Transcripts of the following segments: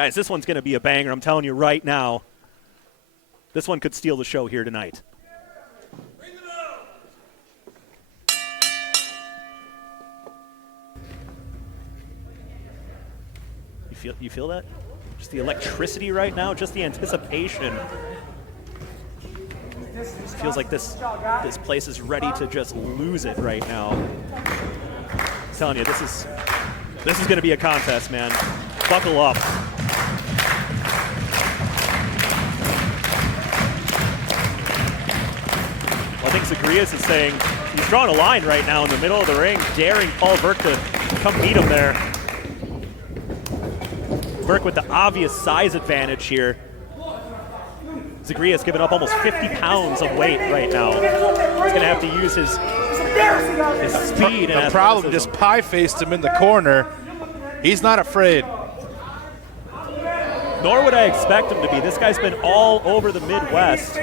Guys, this one's going to be a banger. I'm telling you right now. This one could steal the show here tonight. You feel that? Just the electricity right now, just the anticipation. It feels like this place is ready to just lose it right now. I'm telling you, this is going to be a contest, man. Buckle up. Well, I think Zagreus is saying he's drawing a line right now in the middle of the ring, daring Paul Burke to come beat him there. Burke with the obvious size advantage here. Zagreus giving up almost 50 pounds of weight right now. He's going to have to use his speed. The problem just pie-faced him in the corner. He's not afraid. Nor would I expect him to be. This guy's been all over the Midwest.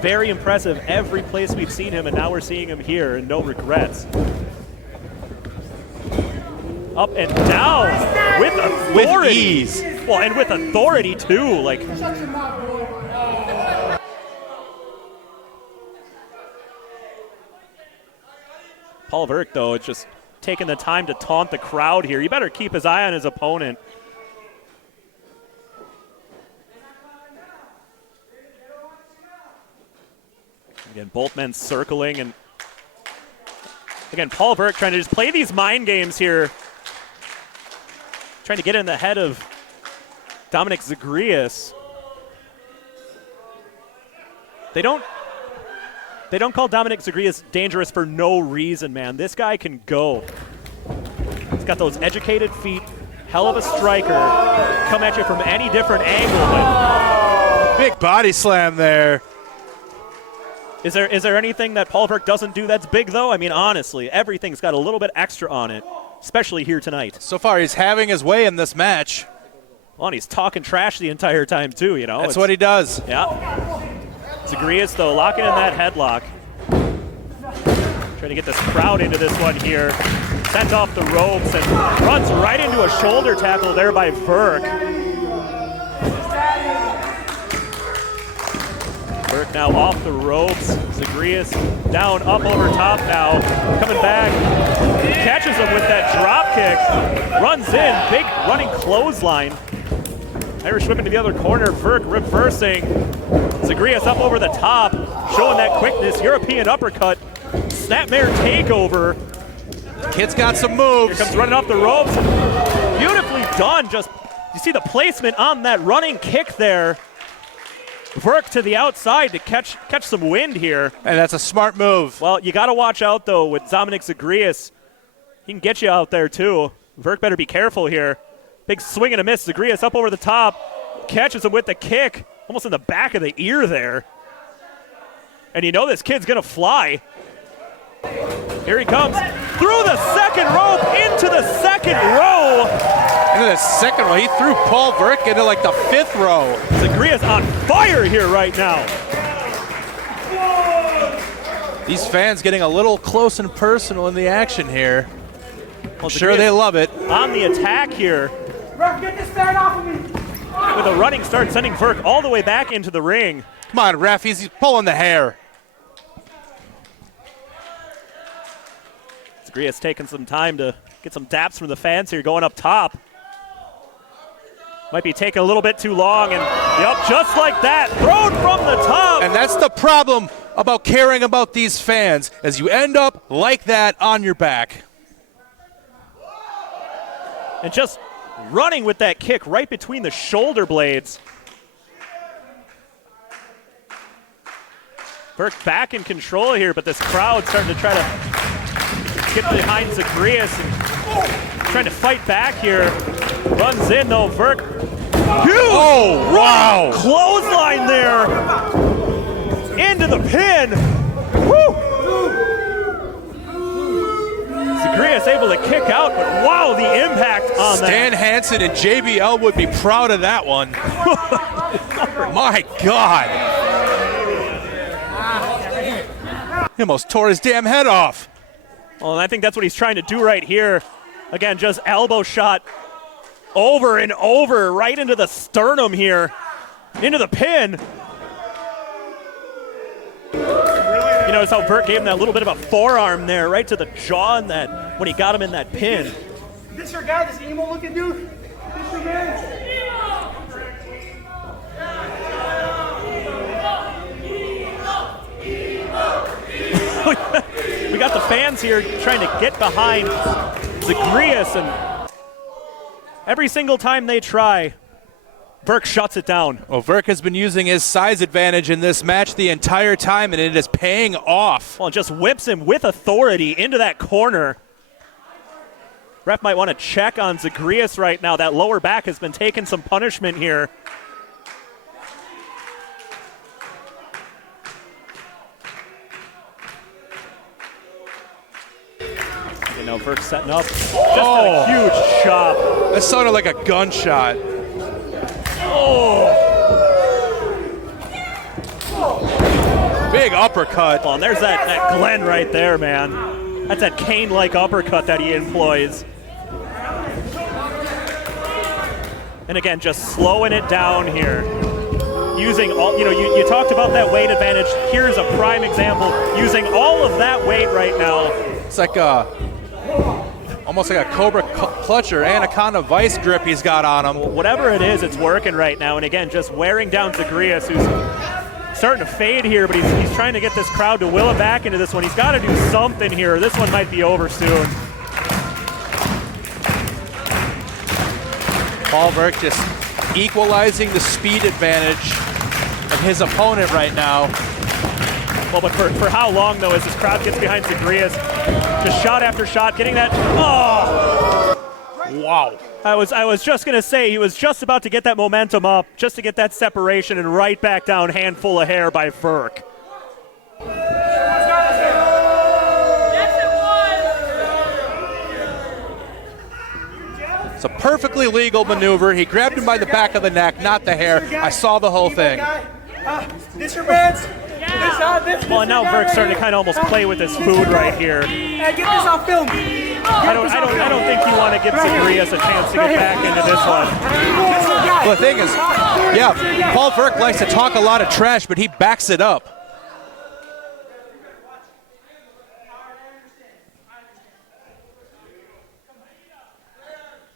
Very impressive every place we've seen him, and now we're seeing him here, and no regrets. Up and down with authority. With ease. Well, and with authority, too. Like, Paul Burke, though, is just taking the time to taunt the crowd here. You better keep his eye on his opponent. Again, both men circling, and again, Paul Burke trying to just play these mind games here. Trying to get in the head of Dominik Zagreus. They don't call Dominik Zagreus dangerous for no reason, man. This guy can go. He's got those educated feet, hell of a striker, come at you from any different angle. But big body slam there. Is there anything that Paul Burke doesn't do that's big, though? I mean, honestly, everything's got a little bit extra on it, especially here tonight. So far, he's having his way in this match. Well, and he's talking trash the entire time, too, you know. That's what he does. Yeah. Zagreus, though, locking in that headlock. Trying to get this crowd into this one here. Sent off the ropes and runs right into a shoulder tackle there by Virk. Burke now off the ropes. Zagreus down, up over top now. Coming back. Catches him with that drop kick. Runs in. Big running clothesline. Irish whip into the other corner. Virk reversing. Zagreus up over the top. Showing that quickness. European uppercut. Snapmare takeover. Kid's got some moves. Here comes running off the ropes. Beautifully done. Just, you see the placement on that running kick there. Virk to the outside to catch some wind here. And that's a smart move. Well, you got to watch out, though, with Dominik Zagreus. He can get you out there, too. Virk better be careful here. Big swing and a miss. Zagreus up over the top. Catches him with the kick. Almost in the back of the ear there. And you know this kid's going to fly. Here he comes. Through the second rope, into the second row. Into the second row. He threw Paul Burke into like the fifth row. Zagreus on fire here right now. These fans getting a little close and personal in the action here. Well, sure they love it. On the attack here. Virk, get this fan off of me. With a running start, sending Virk all the way back into the ring. Come on, ref, he's pulling the hair. Zagreus taking some time to get some daps from the fans here, going up top. Might be taking a little bit too long, and yep, just like that, thrown from the top. And that's the problem about caring about these fans, as you end up like that on your back. And just running with that kick right between the shoulder blades. Burke back in control here, but this crowd starting to try to get behind Zagreus and trying to fight back here. Runs in, though. Virk. Huge! Oh, wow! Clothesline there. Into the pin. Woo! Zagreus able to kick out, but wow, the impact on Stan that. Hansen and JBL would be proud of that one. My God. He almost tore his damn head off. Well, and I think that's what he's trying to do right here. Again, just elbow shot over and over, right into the sternum here, into the pin. You notice how Burke gave him that little bit of a forearm there, right to the jaw in that, when he got him in that pin. This your guy, this emo looking dude? This your man? We got the fans here trying to get behind Zagreus, and every single time they try, Burke shuts it down. Well, Virk has been using his size advantage in this match the entire time, and it is paying off. Well, just whips him with authority into that corner. Ref might want to check on Zagreus right now. That lower back has been taking some punishment here. You know, Burke setting up. Just a huge chop. That sounded like a gunshot. Oh! Big uppercut. Oh, and there's that Glenn right there, man. That's that Kane-like uppercut that he employs. And again, just slowing it down here. Using all, you talked about that weight advantage. Here's a prime example. Using all of that weight right now. It's like almost like a Cobra clutch or Anaconda Vice grip he's got on him. Whatever it is, it's working right now. And again, just wearing down Zagreus, who's starting to fade here, but he's trying to get this crowd to will him back into this one. He's got to do something here. This one might be over soon. Paul Virk just equalizing the speed advantage of his opponent right now. Well, but for how long, though, as this crowd gets behind Zagreus, just shot after shot, getting that, Wow. I was just going to say, he was just about to get that momentum up, just to get that separation, and right back down, handful of hair by Virk. It's a perfectly legal maneuver. He grabbed him by the back of the neck, not the hair. I saw the whole thing. This your man's? Well, and now Virk's starting to kind of almost play with his food right here. Hey, get this on film. I don't think you want to give Zagreus a chance to get back into this one. Well, the thing is, yeah, Paul Virk likes to talk a lot of trash, but he backs it up.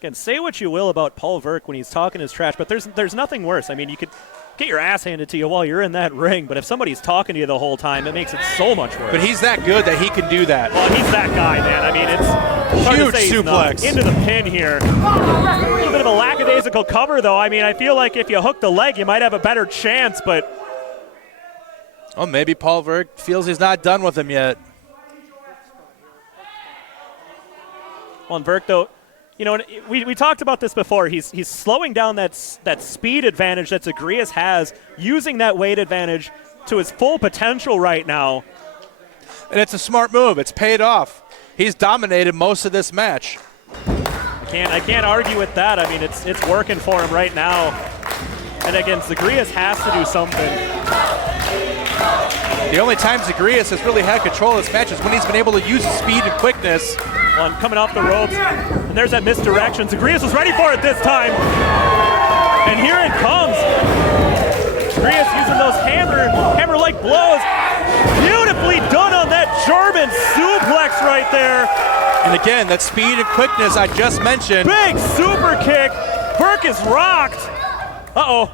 Again, say what you will about Paul Virk when he's talking his trash, but there's nothing worse. I mean, you could get your ass handed to you while you're in that ring, but if somebody's talking to you the whole time, it makes it so much worse. But he's that good that he can do that. Well, he's that guy, man. I mean, it's hard huge to say suplex into the pin here. A little bit of a lackadaisical cover, though. I mean, I feel like if you hook the leg, you might have a better chance, but... Oh, maybe Paul Virk feels he's not done with him yet. Well, and Virk, though, you know, we talked about this before. He's slowing down that speed advantage that Zagreus has, using that weight advantage to his full potential right now. And it's a smart move. It's paid off. He's dominated most of this match. I can't argue with that. I mean, it's working for him right now. And again, Zagreus has to do something. The only time Zagreus has really had control of this match is when he's been able to use speed and quickness. Well, and coming off the ropes, and there's that misdirection. Zagreus was ready for it this time. And here it comes. Zagreus using those hammer-like blows. Beautifully done on that German suplex right there. And again, that speed and quickness I just mentioned. Big super kick. Burke is rocked. Uh-oh.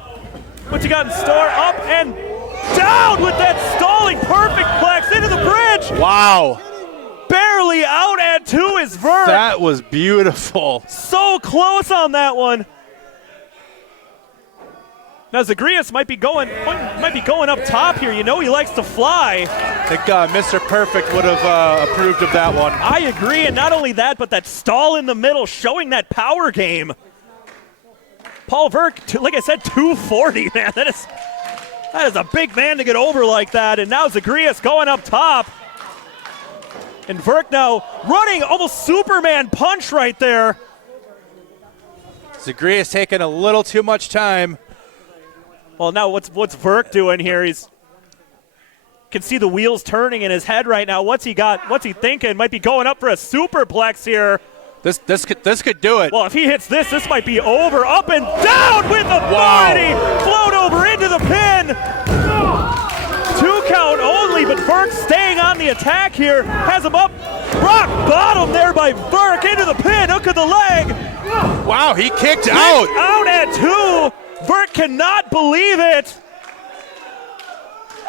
What you got in store? Up and down with that stalling perfect plex into the bridge. Wow. Barely out and two is Virk. That was beautiful. So close on that one. Now Zagreus might be going up top here. You know he likes to fly. I think Mr. Perfect would have approved of that one. I agree, and not only that, but that stall in the middle showing that power game. Paul Virk, like I said, 240, man. That is a big man to get over like that. And now Zagreus going up top. And Virk now running almost Superman punch right there. Zagreus taking a little too much time. Well, now what's Virk doing here? Can see the wheels turning in his head right now. What's he got? What's he thinking? Might be going up for a superplex here. This could do it. Well, if he hits this, this might be over. Up and down with authority. Wow. Float over into the pin. 2 count only, but Burke staying on the attack here. Has him up. Rock bottom there by Burke into the pin. Hook of the leg. Wow, he kicked out. Out at 2. Burke cannot believe it.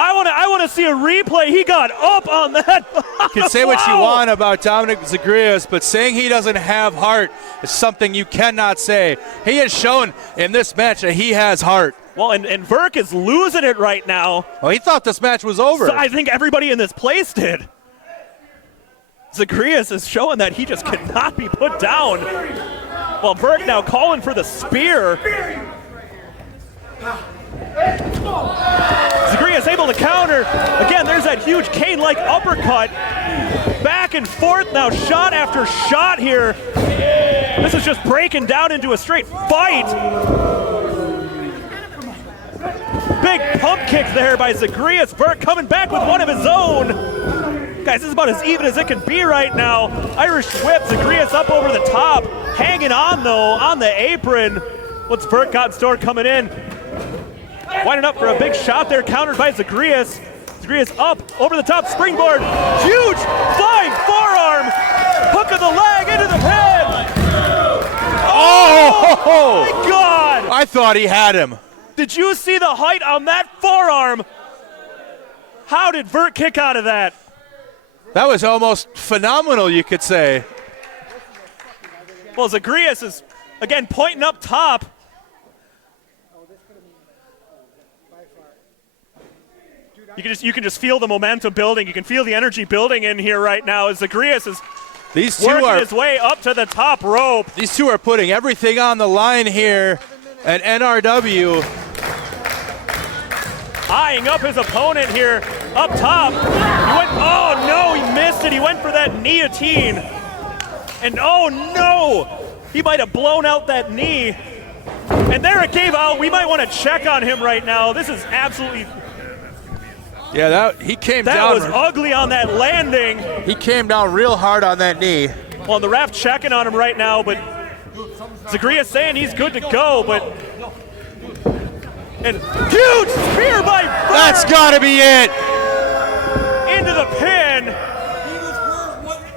I want to see a replay. He got up on that. You can say what you want about Dominik Zagreus, but saying he doesn't have heart is something you cannot say. He has shown in this match that he has heart. Well, and Burke is losing it right now. Well, he thought this match was over. So I think everybody in this place did. Zagreus is showing that he just cannot be put down. Well, Burke now calling for the spear. Zagreus able to counter. Again, there's that huge cane-like uppercut. Back and forth now, shot after shot here. This is just breaking down into a straight fight. Big pump kick there by Zagreus. Burke coming back with one of his own. Guys, this is about as even as it can be right now. Irish whip, Zagreus up over the top. Hanging on, though, on the apron. What's Burke got in store coming in? Winding up for a big shot there, countered by Zagreus. Zagreus up, over the top, springboard. Huge flying forearm. Hook of the leg into the pin. Oh! My God! I thought he had him. Did you see the height on that forearm? How did Virk kick out of that? That was almost phenomenal, you could say. Well, Zagreus is, again, pointing up top. You can just feel the momentum building. You can feel the energy building in here right now as Zagreus is working his way up to the top rope. These two are putting everything on the line here at NRW. Eyeing up his opponent here up top. He went, oh no, he missed it. He went for that guillotine. And oh no, he might have blown out that knee. And there it gave out. We might want to check on him right now. This is absolutely... Yeah, he came down. That was ugly on that landing. He came down real hard on that knee. Well, the ref checking on him right now, but Zagreus saying he's good to go, but... And huge spear by Burke. That's got to be it. Into the pin.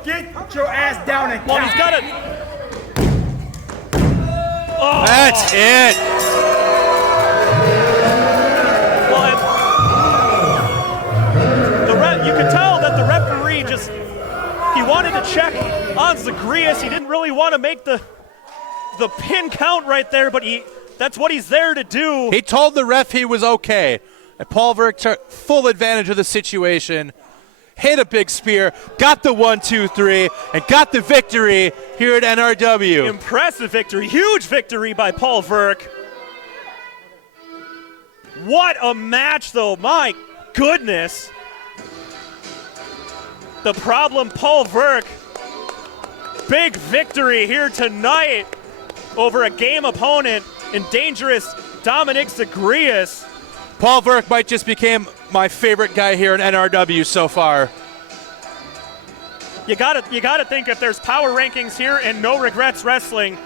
Get your ass down and Well, he's got it. Oh. That's it. Well, you could tell that the referee just, he wanted to check on Zagreus. He didn't really want to make the pin count right there, but that's what he's there to do. He told the ref he was okay. And Paul Virk took full advantage of the situation, hit a big spear, got the 1-2-3, and got the victory here at NRW. Impressive victory, huge victory by Paul Virk. What a match, though, my goodness. The problem, Paul Virk, big victory here tonight over a game opponent in dangerous Dominik Zagreus. Paul Virk might just become my favorite guy here in NRW so far. You gotta think if there's power rankings here and No Regrets Wrestling,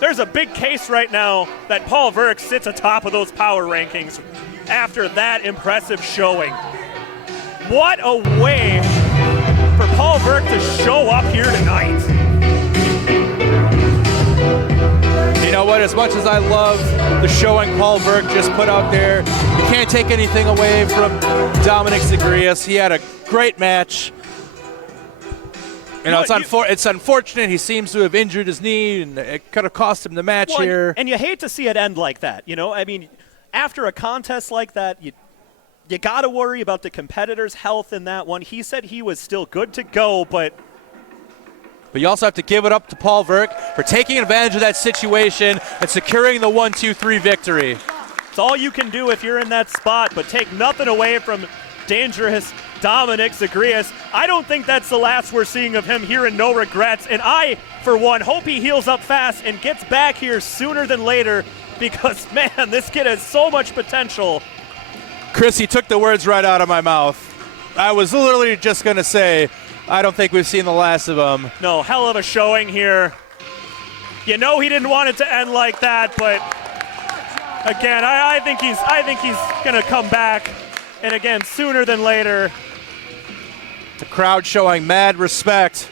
there's a big case right now that Paul Virk sits atop of those power rankings after that impressive showing. What a way for Paul Virk to show up here tonight. You know what, as much as I love the showing Paul Virk just put out there, you can't take anything away from Dominik Zagreus. He had a great match. You know, it's unfortunate he seems to have injured his knee, and it could have cost him the match here. And you hate to see it end like that. You know, I mean, after a contest like that, you got to worry about the competitor's health in that one. He said he was still good to go, but you also have to give it up to Paul Virk for taking advantage of that situation and securing the 1-2-3 victory. It's all you can do if you're in that spot, but take nothing away from dangerous Dominik Zagreus. I don't think that's the last we're seeing of him here in No Regrets, and I, for one, hope he heals up fast and gets back here sooner than later because, man, this kid has so much potential. Kris, he took the words right out of my mouth. I was literally just going to say, I don't think we've seen the last of him. No, hell of a showing here. You know he didn't want it to end like that, but again, I think he's gonna come back, and again, sooner than later. The crowd showing mad respect